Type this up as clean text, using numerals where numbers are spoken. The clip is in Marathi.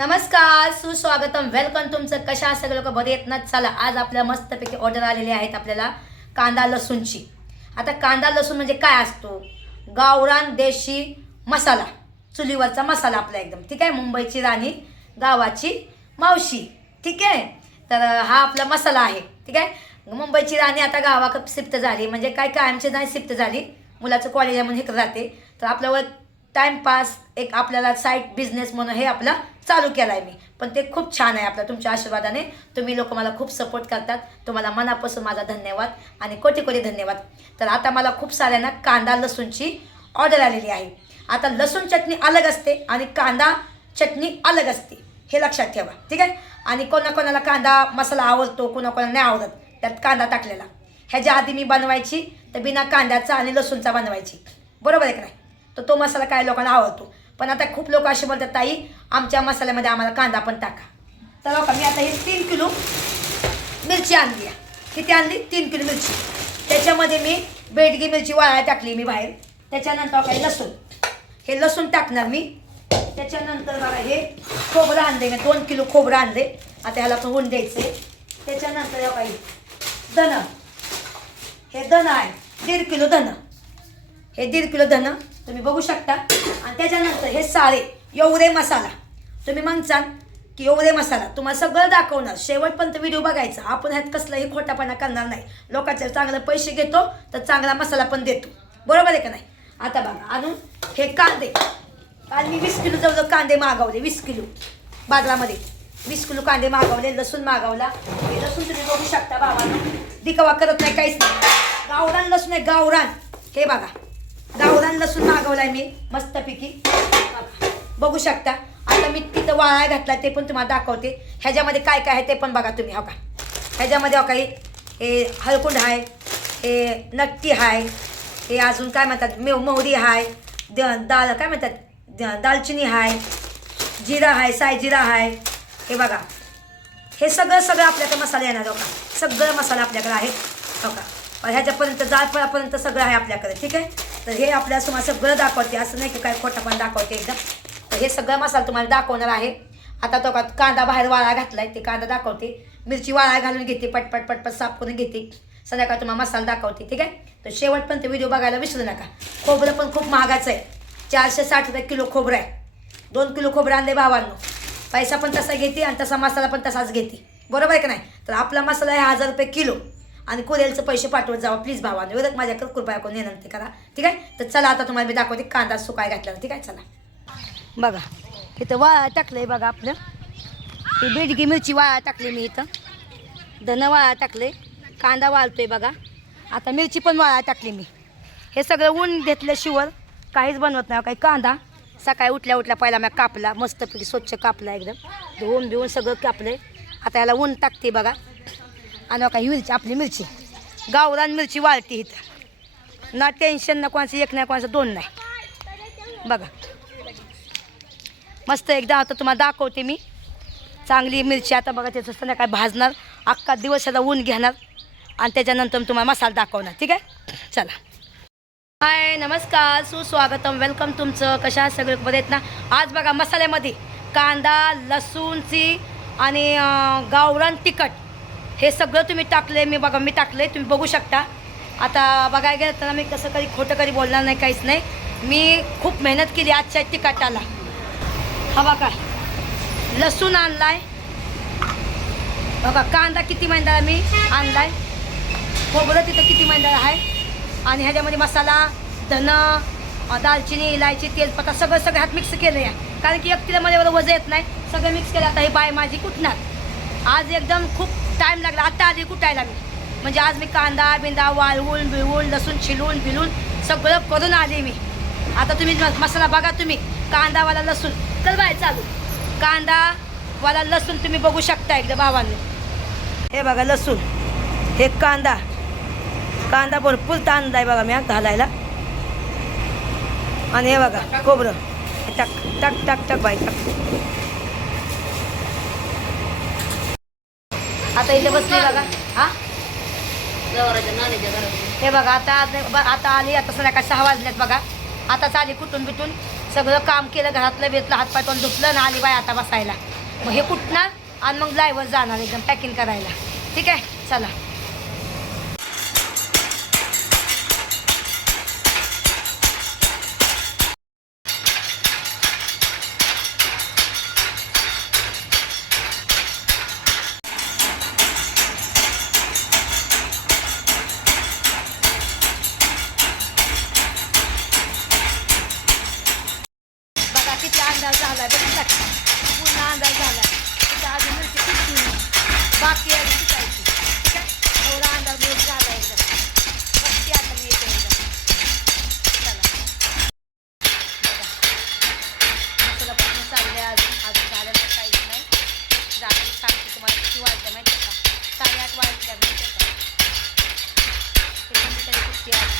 नमस्कार, सुस्वागतम, वेलकम तुमचं. कशा सगळे लोक बरे आहेत ना. चला, आज आपल्या मस्तपैकी ऑर्डर आलेली आहेत आपल्याला कांदा लसूणची. आता कांदा लसूण म्हणजे काय असतो? गावरान देशी मसाला, चुलीवरचा मसाला आपला एकदम, ठीक आहे. मुंबईची राणी, गावाची मावशी, ठीक आहे. तर हा आपला मसाला आहे, ठीक आहे. मुंबईची राणी आता गावाकडे शिफ्ट झाली, म्हणजे काय कायमची नाही शिफ्ट झाली, मुलाचं कॉलेज आहे म्हणून इकडे राहते. तर आपल्यावर टाइमपास एक आपल्याला साईड बिझनेस म्हणून हे आपला चालू केला आहे मी. पण ते खूप छान आहे आपलं, तुमच्या आशीर्वादाने. तुम्ही लोक मला खूप सपोर्ट करतात, तुम्हाला मनापासून माझा धन्यवाद आणि कोटी कोटी धन्यवाद. तर आता मला खूप साऱ्यांना कांदा लसूणची ऑर्डर आलेली आहे. आता लसूण चटणी अलग असते आणि कांदा चटणी अलग असते, हे लक्षात ठेवा, ठीक आहे. आणि कोणाकोणाला कांदा मसाला आवडतो, कोणाकोणाला नाही आवडत त्यात कांदा टाकलेला. ह्याच्या आधी मी बनवायची तर बिना कांद्याचा आणि लसूणचा बनवायची, बरोबर आहे का नाही. तर तो मसाला काही लोकांना आवडतो. पण आता खूप लोक असे बोलतात, ताई आमच्या मसाल्यामध्ये आम्हाला कांदा पण टाका. तर बघा, मी आता हे 3 किलो मिरची आणली आहे. किती आणली? 3 किलो मिरची. त्याच्यामध्ये मी बेडगी मिरची वाळायला टाकली मी बाहेर. त्याच्यानंतर काही लसूण, हे लसूण टाकणार मी. त्याच्यानंतर बघा हे खोबरं आणले मी, 2 किलो खोबरं आणले. आता ह्याला पण ऊन द्यायचे. त्याच्यानंतर काही धन, हे धन आहे 1.5 किलो धन, हे 1.5 किलो धन तुम्ही बघू शकता. आणि त्याच्यानंतर हे सारे एवढे मसाला. तुम्ही म्हणसाल की एवढे मसाला तुम्हाला सगळं दाखवणार, शेवटपर्यंत व्हिडिओ बघायचा. आपण ह्यात कसलाही खोटापणा करणार नाही. लोकांचे चांगलं पैसे घेतो तर चांगला मसाला पण देतो, बरोबर आहे का नाही. आता बघा आणून हे कांदे, काल मी 20 किलो जवळ कांदे मागवले, 20 किलो बाजारामध्ये 20 किलो कांदे मागवले. लसूण मागवला, हे लसूण तुम्ही बघू शकता. बाबांनो दिखावा करत नाही, काहीच नाही. गावरान लसूण आहे, गावरान. हे बघा गावरान लसूण मागवलाय मी मस्तपैकी, बघू शकता. आता मी तिथं वाळाय घातला, ते पण तुम्हाला दाखवते. ह्याच्यामध्ये काय काय आहे ते पण बघा तुम्ही. हो का, ह्याच्यामध्ये हो काही हे हळकुंड आहे, हे नक्की आहे, हे अजून काय म्हणतात मोहरी आहे, दाल काय म्हणतात दालचिनी आहे, जिरा आहे, साय जिरा आहे. हे बघा, हे सगळं आपल्याकडे मसाले येणार. हो का, सगळं मसाला आपल्याकडे आहे. हो का, ह्याच्यापर्यंत जाळफळापर्यंत सगळं आहे आपल्याकडे, ठीक आहे. तर हे आपल्यासमोर सगळं दाखवते, असं नाही की काय खोटं पण दाखवते एकदम. तर हे सगळं मसाला तुम्हाला दाखवणार आहे. आता तो का कांदा बाहेर वाळा घातलाय, ते कांदा दाखवते. मिरची वाळा घालून घेते, पटपट पटपट साफ करून घेते. संध्याकाळ तुम्हाला मसाला दाखवते, ठीक आहे. तर शेवटपर्यंत व्हिडिओ बघायला विसरू नका. खोबरं पण खूप महागाचं आहे, 460 रुपये किलो खोबरं आहे. 2 किलो खोबरं आणले भावांनो. पैसा पण तसा घेते आणि तसा मसाला पण तसाच घेते, बरोबर आहे का नाही. तर आपला मसाला आहे 1000 रुपये किलो. आणि कुरिअरचे पैसे पाठवत जावा प्लीज भावांनो, एवढं माझ्याकडे कृपया करून विनंती करा, ठीक आहे. तर चला आता तुम्हाला मी दाखवते कांदा सुकाय घातलेला, ठीक आहे. चला बघा, इथं वाळा टाकलंय बघा आपलं. ही बेडगी मिरची वाळा टाकली मी, इथं धन वाळा टाकले, कांदा वाळतोय बघा. आता मिरची पण वाळा टाकली मी. हे सगळं ऊन घेतल्याशिवाय काहीच बनवत नाही. काही कांदा सकाळी उठल्या पहिला मी कापला, मस्तपैकी स्वच्छ कापला, एकदम धुवून बिवून सगळं कापले. आता याला ऊन टाकते बघा. आणि काही मिरची, आपली मिरची गावरान मिरची वाळते इथं. ना टेन्शन, ना कोणाचं एक नाही, कोणाचं 2 नाही. बघा मस्त एकदा आता तुम्हाला दाखवते मी चांगली मिरची. आता बघा त्याचं संध्याकाळी भाजणार, अख्खा दिवस याला ऊन घेणार आणि त्याच्यानंतर तुम्हाला मसाला दाखवणार, ठीक आहे. चला, हाय, नमस्कार, सुस्वागतम, वेलकम तुमचं. कशा सगळे बरे आहेत ना. आज बघा मसाल्यामध्ये कांदा लसूणची आणि गावरान तिखट हे सगळं तुम्ही टाकले. मी बघा मी टाकले, तुम्ही बघू शकता. आता बघायला गेलं तर मी कसं कधी खोटं कधी बोलणार नाही, काहीच नाही. मी खूप मेहनत केली आजच्या तिखटाला. हा बघा लसूण आणलाय, बघा कांदा किती मैंदाळा मी आणलाय, खोबरं तिथं किती मैंदाळा आहे. आणि ह्याच्यामध्ये मसाला, धन, दालचिनी, इलायची, तेजपत्ता सगळं हात मिक्स केलं आहे. कारण की एकटीला मला एवढं वजन येत नाही, सगळं मिक्स केलं. आता ही बाय माझी कुठणार, आज एकदम खूप टाईम लागला. आता आधी कुटायला मी, म्हणजे आज मी कांदा बिंदा वाळवून बिळवून लसूण छिलून बिलून सगळं करून आले मी. आता तुम्ही मसाला बघा, तुम्ही कांदावाला लसूण तर बाय चालू, कांदावाला लसूण तुम्ही बघू शकता एकदा भावांनी. हे बघा लसूण, हे कांदा भरपूर तांदलाय बघा मी घालायला. आणि हे बघा खोबरं टाक टाक टाक टाक बाई टाक. आता इथे बसले बघा. हा हे बघा आता आली, आता संध्याकाळी 6 वाजल्यात बघा. आता चाली कुठून बिटून सगळं काम केलं, घरातलं बेतलं, हातपाय तोंड धुतलं ना, आली बाय आता बसायला. मग हे कुठणार आणि मग लाईव्हवर जाणार एकदम पॅकिंग करायला. ठीक आहे, चला. बघा किती अंदाज झालाय, बघितला का? पूर्ण अंदाज झालाय. तिथं अजून मिरची किती बाकी आहे शिकायची. ठीक आहे, एवढा अंदाज मिरची झाला एकदम. बघते आता मी येते एकदम. चला बघा, मसाला पूर्ण चाललंय. अजून झालं तर काहीच नाही. रात्री सांगते तुम्हाला किती वाजल्या माहिती का? 8:30 वाजल्या माहिती का? ते पण तरी कुठे